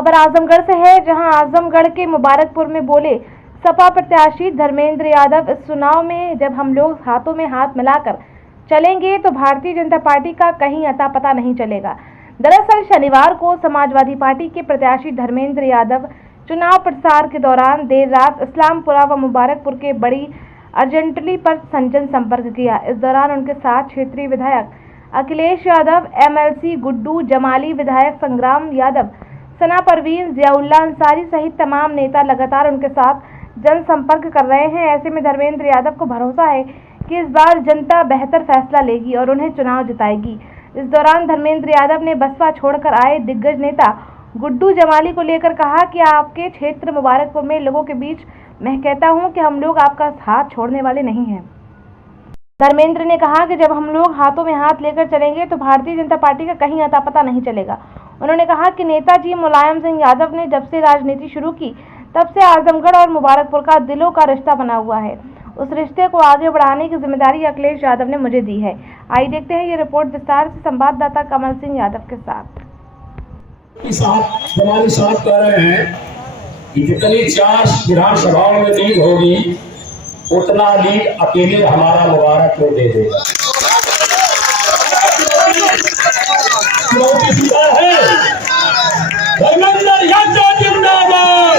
खबर आजमगढ़ से है, जहां आजमगढ़ के मुबारकपुर में बोले सपा प्रत्याशी धर्मेंद्र यादव, इस चुनाव में जब हम लोग हाथों में हाथ मिलाकर चलेंगे तो भारतीय जनता पार्टी का कहीं अता पता नहीं चलेगा। दरअसल शनिवार को समाजवादी पार्टी के प्रत्याशी धर्मेंद्र यादव चुनाव प्रचार के दौरान देर रात इस्लामपुरा व मुबारकपुर के बड़ी अर्जेंटली पर जनसंपर्क किया। इस दौरान उनके साथ क्षेत्रीय विधायक अखिलेश यादव, एमएलसी गुड्डू जमाली, विधायक संग्राम यादव, सना परवीन, जियाउल्ला अंसारी सहित तमाम नेता लगातार उनके साथ जनसंपर्क कर रहे हैं। ऐसे में धर्मेंद्र यादव को भरोसा है कि इस बार जनता बेहतर फैसला लेगी और उन्हें चुनाव जिताएगी। इस दौरान धर्मेंद्र यादव ने बसपा छोड़कर आए दिग्गज नेता गुड्डू जमाली को लेकर कहा कि आपके क्षेत्र मुबारकपुर में लोगों के बीच मैं कहता हूं कि हम लोग आपका साथ छोड़ने वाले नहीं हैं। धर्मेंद्र ने कहा कि जब हम लोग हाथों में हाथ लेकर चलेंगे तो भारतीय जनता पार्टी का कहीं अता पता नहीं चलेगा। उन्होंने कहा कि नेताजी मुलायम सिंह यादव ने जब से राजनीति शुरू की तब से आजमगढ़ और मुबारकपुर का दिलों का रिश्ता बना हुआ है। उस रिश्ते को आगे बढ़ाने की जिम्मेदारी अखिलेश यादव ने मुझे दी है। आइए देखते हैं ये रिपोर्ट विस्तार से संवाददाता कमल सिंह यादव के साथ। हमारे साथ कह रहे हैं कि जितनी 4 विधानसभाओं में लीड होगी उतना लीड अकेले हमारा मुबारकपुर दे देगा। धर्मेंद्र यादव जिंदाबाद,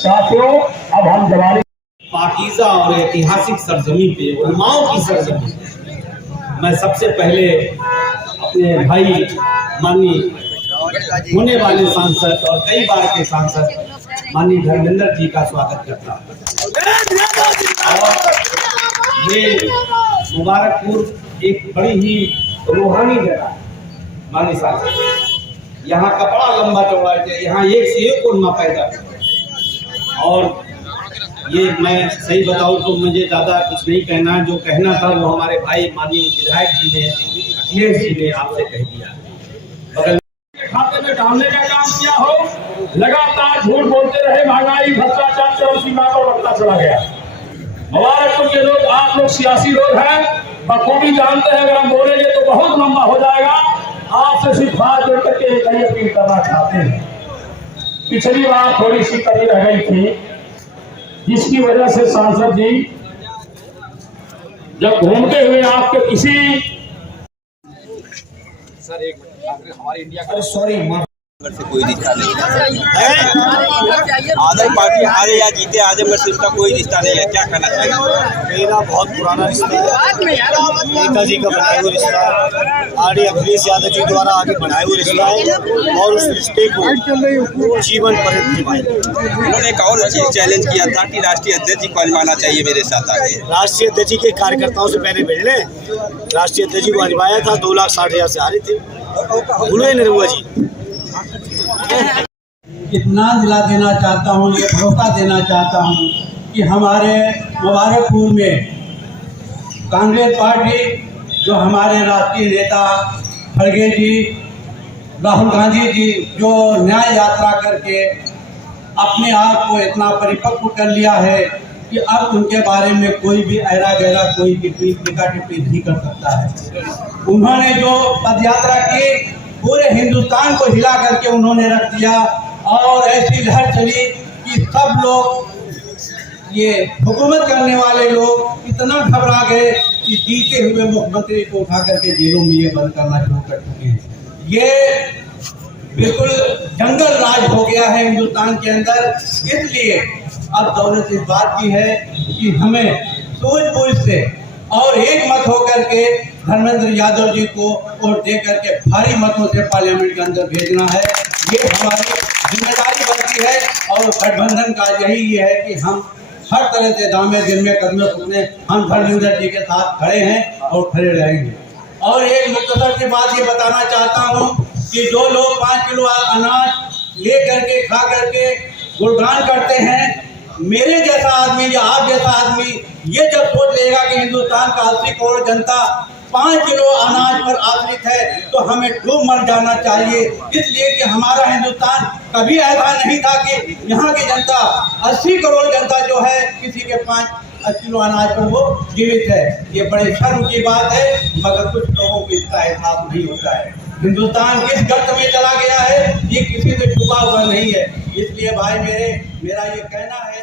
साथियों, अब हम जवानी पाकीज़ा और ऐतिहासिक सरजमीन पे, उलमाओं की सरजमीन पे मैं सबसे पहले अपने भाई माननीय होने वाले सांसद और कई बार के सांसद माननीय धर्मेंद्र जी का स्वागत करता हूँ। और ये मुबारकपुर एक बड़ी ही रूहानी जगह माननीय सांसद, यहाँ का बड़ा लंबा चौड़ा है, यहाँ एक से एक उलमा पैदा है। और ये मैं सही बताऊं तो मुझे ज़्यादा कुछ नहीं कहना, जो कहना था वो हमारे भाई माननीय विधायक जी ने, अखिलेश जी ने आपसे कह दिया। बगल खाते में डालने का काम किया हो, लगातार झूठ बोलते रहे, महंगाई भ्रष्टाचार चरम सीमा पर बढ़ता चला गया। मुबारकपुर के लोग, आप लोग सियासी लोग हैं, बखूबी जानते हैं, अगर हम बोलेंगे तो बहुत लंबा हो जाएगा। आपसे सिर्फ हाथ जोड़ करके एक ही अपील करना चाहते हैं। पिछली बार थोड़ी सी कमी रह गई थी, जिसकी वजह से सांसद जी जब घूमते हुए आपके किसी सर एक हमारे इंडिया का से कोई रिश्ता नहीं है। आजम पार्टी हारे या जीते, आजमगढ़ से उसका कोई रिश्ता नहीं है। क्या कहना चाहिए? मेरा बहुत पुराना रिश्ता है, नेताजी का बनाया हुआ रिश्ता है, आर.डी. अखिलेश यादव जी द्वारा आगे बढ़ाए हुए रिश्ता है और उस रिश्ते को जीवन पर्यंत निभाएंगे। उन्होंने एक और चीज चैलेंज किया था कि राष्ट्रीय अध्यक्ष जी को आजमाना चाहिए मेरे साथ आगे। राष्ट्रीय अध्यक्ष जी के कार्यकर्ताओं से पहले भेज लें, राष्ट्रीय अध्यक्ष जी को आजमाया था, 2,60,000 से हारे थे, भूले नहीं रहुआ जी। इतना दिला देना चाहता हूँ, ये भरोसा देना चाहता हूँ कि हमारे मुबारकपुर में कांग्रेस पार्टी, जो हमारे राष्ट्रीय नेता खड़गे जी, राहुल गांधी जी, जो न्याय यात्रा करके अपने आप को इतना परिपक्व कर लिया है कि अब उनके बारे में कोई भी ऐरा गैरा कोई टीका टिप्पणी नहीं कर सकता है। उन्होंने जो पदयात्रा की, पूरे हिंदुस्तान को हिला करके उन्होंने रख दिया और ऐसी लहर चली कि सब लोग, ये हुकूमत करने वाले लोग इतना घबरा गए कि जीते हुए मुख्यमंत्री को उठा करके जेलों में ये बंद करना शुरू कर चुके हैं। ये बिल्कुल जंगल राज हो गया है हिंदुस्तान के अंदर। इसलिए अब दौलत इस बात की है कि हमें सूझबूझ से और एक मत होकर के धर्मेंद्र यादव जी को वोट दे करके भारी मतों से पार्लियामेंट के अंदर भेजना है। ये हमारी जिम्मेदारी बनती है और गठबंधन का यही है कि हम हर तरह से दामे दिन में कदम सुनने हम धर्मेंद्र जी के साथ खड़े हैं और खड़े रहेंगे। और एक मुख्तसर सी बात ये बताना चाहता हूँ कि जो लोग 5 किलो अनाज ले करके खा करके गुणगान करते हैं, मेरे जैसा आदमी या आप जैसा आदमी ये जब सोच लेगा कि हिंदुस्तान का 80 करोड़ जनता 5 किलो अनाज पर आश्रित है तो हमें डूब मर जाना चाहिए। इसलिए कि हमारा हिंदुस्तान कभी ऐसा नहीं था कि यहाँ की जनता 80 करोड़ जनता जो है किसी के 5 किलो अनाज पर वो जीवित है। ये बड़े शर्म की बात है, मगर कुछ लोगों को इसका एहसास नहीं होता है। हिंदुस्तान किस गर्त में चला गया है ये किसी से छुपा हुआ नहीं है। इसलिए भाई मेरा ये कहना है